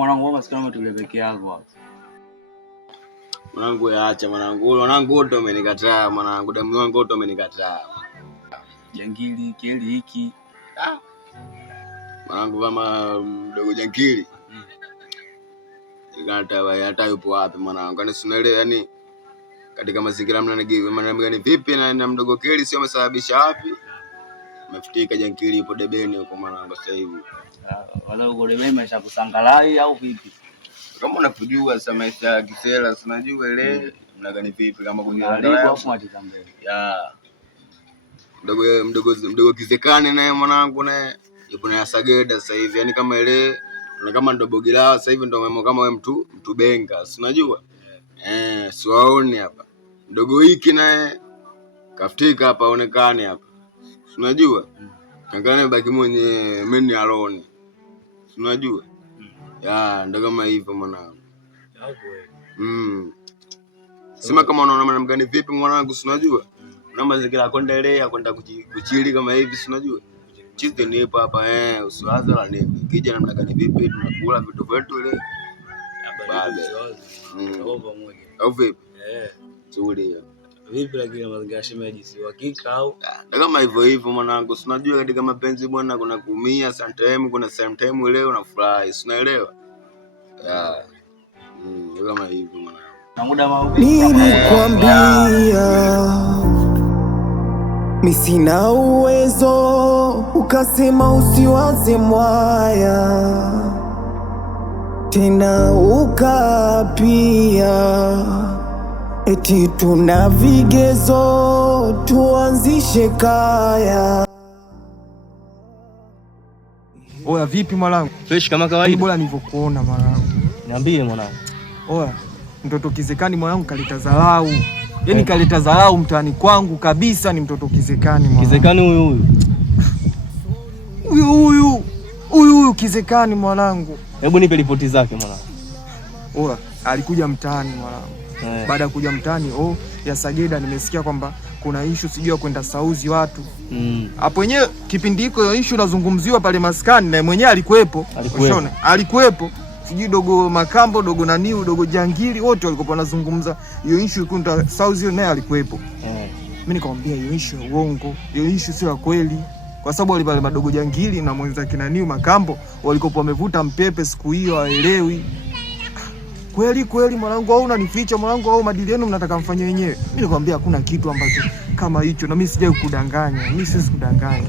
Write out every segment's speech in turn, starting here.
mwanangu wewe maskini umetulia peke yako hapo. Mwanangu yaacha mwanangu wote umenikataa mwanangu, damu yangu wote umenikataa. Jangili keli hiki. Mwanangu kama mdogo Jangili. Hata yupo wapi mwanangu? Yaani unaelewa, yani katika mazingira mnaniambia ni vipi na mdogo Keli sio amesababisha wapi? Umefutika Jangili yupo debeni huko mwanangu sasa hivi. Wala uko debeni maisha kusangalai au vipi? Kama unapojua sasa maisha ya kisela unajua ile mnagani vipi kama kunyalipo hapo mwatika mbele. Ya. Mdogo Kizekane naye mwanangu naye yupo na Sageda sasa hivi. Yaani kama ile na kama ndo Bogilao sasa hivi ndo memo kama wewe mtu benga, si unajua? Siwaoni hapa. Mdogo hiki naye kafutika hapa onekane hapa. Si unajua? Kangana baki mwenye meni alone. Si unajua? Ya, ndo kama hivyo mwanangu. Sema kama unaona mwana mgani vipi mwanangu, si unajua? Na mazingira kuendelea kwenda kuchili kama hivi, si unajua? Chizi nipo hapa usiwaza la nini. Kija namna gani vipi tunakula vitu vyetu ile. Baba. Naomba moja. Au vipi? Nzuri hiyo. Vipi lakini mazingira shemeji si uhakika au? Ndio kama hivyo mwanangu. Si unajua katika mapenzi bwana kuna kuumia sometimes, kuna sometime leo unafurahi. Si unaelewa? Ndio kama hivyo mwanangu. Na muda maupi. Nilikwambia mimi sina uwezo, ukasema usiwaze mwaya, tena ukapia eti tuna vigezo tuanzishe kaya. Oya vipi mwanangu? Fresh kama kawaida. Bora nilivyokuona mwanangu. Niambie mwanangu. Oya mtoto Kizekani mwanangu kaleta dharau. Yaani kaleta dharau mtaani kwangu kabisa, ni mtoto Kizekani mwanangu. Kizekani huyu Kizekani mwanangu. Hebu nipe ripoti zake mwanangu. Oya alikuja mtaani mwanangu. Baada ya kuja mtaani ya Sageda nimesikia kwamba kuna issue sijui kwenda sauzi watu. Hapo wenyewe kipindi hiko hiyo issue nazungumziwa pale maskani na mwenyewe alikuepo. Alikuepo. Sijui dogo Makambo, dogo Naniu, dogo Jangili wote walikuwa wanazungumza hiyo issue kwenda sauzi, naye alikuepo. Mimi nikamwambia hiyo issue ya uongo. Hiyo issue sio ya kweli. Kwa sababu wale pale madogo Jangili na mwenza Naniu Makambo walikuwa wamevuta mpepe siku hiyo, haelewi. Kweli mwanangu, au unanificha mwanangu, au madili yenu mnataka mfanye wenyewe? Mimi nikwambia hakuna kitu ambacho kama hicho, na mimi sijai kudanganya. Mimi siwezi kudanganya.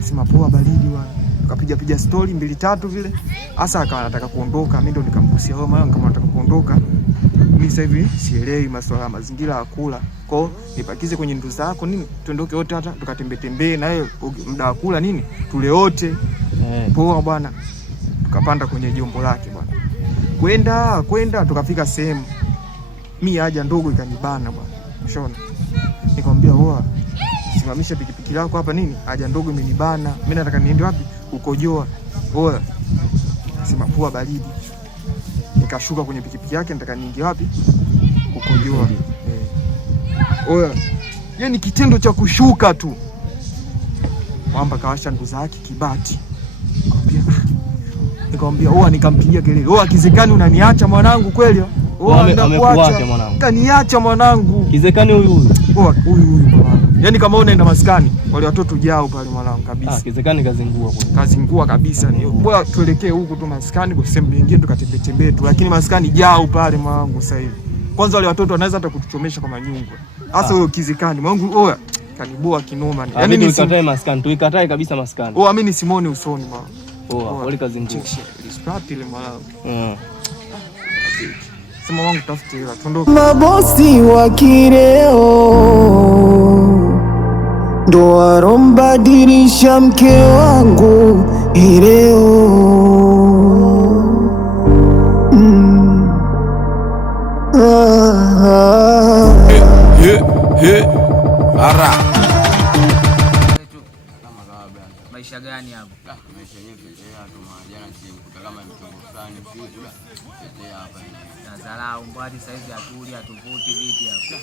Sema poa baridi bwana. Tukapiga story 2-3 vile. Hasa akawa anataka kuondoka, mimi ndo nikamgusia wewe mwanangu, kama unataka kuondoka. Mimi sasa hivi sielewi masuala ya mazingira ya kula. Kwa hiyo nipakize kwenye ndu zako nini, tuondoke wote hata tukatembee na yeye muda wa kula nini, tule wote. Poa bwana. Tukapanda kwenye jombo lake bwana. Kwenda tukafika sehemu. Mimi haja ndogo ikanibana bwana. Unaona? Nikamwambia oa, simamisha pikipiki lako hapa nini? Haja ndogo imenibana. Mimi nataka niende wapi? Ukojoa. Oa. Sema poa baridi. Nikashuka kwenye pikipiki yake, nataka niingie wapi? Ukojoa. Oa. Yaani kitendo cha kushuka tu. Mwamba kawasha ndugu zake kibati. Nikamwambia oa, nikampigia kelele. Oa Kizekani unaniacha mwanangu kweli? Oa amekuacha mwanangu. Kaniacha mwanangu. Kizekani huyu. Oa huyu mwanangu. Yaani kama unaenda maskani wale watoto jao pale mwanangu kabisa. Kizekani kazingua kwa. Kazingua kabisa ni. Bora tuelekee huko tu maskani kwa sehemu nyingine tukatembee tu, lakini maskani jao pale mwanangu sasa hivi. Kwanza wale watoto wanaweza hata kutuchomesha kama nyungwe. Hasa huyo Kizekani mwanangu oa kaniboa kinoma ni. Yaani nikatae maskani, tuikatae kabisa maskani. Oa mimi Simoni usoni mwanangu. Wale kazingua. Respect ile mwanangu. Sema wangu tafute hela tuondoke. Mabosi wa kireo ndo warombadilisha mke wangu hireo. Maisha gani hapo? Maisha yenyewe tuendelea tu majana sikuta kama mtu fulani kitu tetea hapa. Na dharau mbali saizi atuli atuvuti vipi hapo?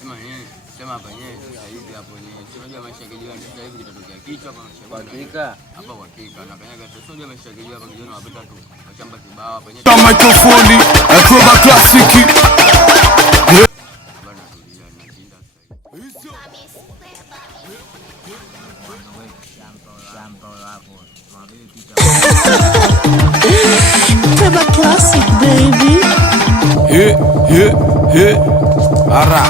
Sema nini? Sema hapa yenyewe sasa hivi hapo yenyewe. Unajua maisha kijana sasa hivi kitatokea kichwa hapa maisha. Kwa hakika. Hapa kwa hakika na kanyaga sasa unajua maisha kijana hapa kijana wapita tu. Mashamba kibao hapa yenyewe. Kama microphone, Afroba Classic. Bana tulia na shinda sasa. Afroba Classic baby. Ara.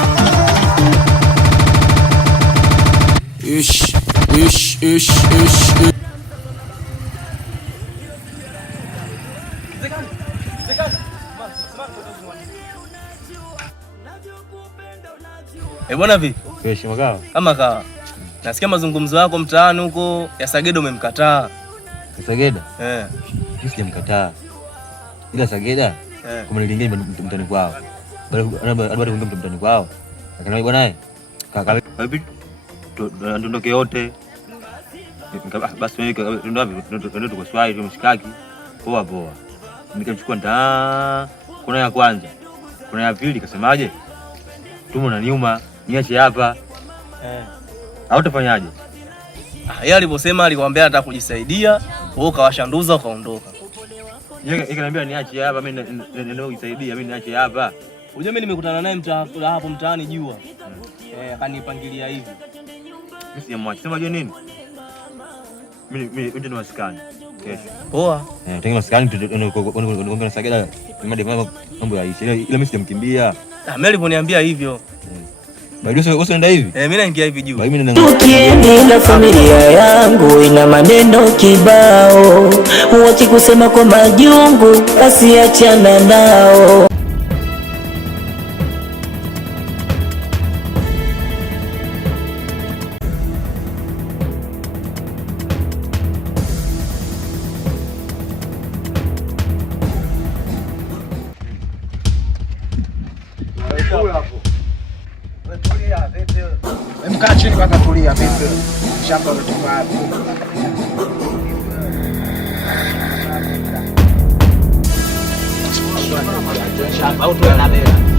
Ish. Bwana vipi? Fresh makao. Kama kawa. Nasikia mazungumzo yako mtaani huko ya Sageda umemkataa. Sageda? Mimi sijamkataa. Ila Sageda kama nilingeni mtani kwao. Baada kuingia mtani kwao. Akaniambia bwana kaka vipi? Ndoke yote. Basi ndio kwa swali mshikaki. Poa. Nikamchukua kuna ya kwanza. Kuna ya pili kasemaje? Tumo na niuma, niache hapa. Au utafanyaje? Yeye aliposema alikwambia anataka kujisaidia, wewe ukawashanduza ukaondoka. Yeye ikaniambia niache hapa, mimi ndio kujisaidia, mimi niache hapa. Unajua mimi nimekutana naye hapo mtaani jua. Akanipangilia hivi. Mimi sijamwacha. Sema je nini? Mimi ndio maskani. Kesho. Poa. Tenga maskani ndio Sageda, mambo ya ishi. Ila mimi sijamkimbia. Mimi aliponiambia hivyo. Bado usienda hivi? Mimi naingia hivi juu. Tukienda familia yangu ina maneno kibao. Wote kusema kwa majungu basi achana nao. Mkaa chini kaka, tulia vipi? Shamba unatoka wapi? Shamba au tu na bela.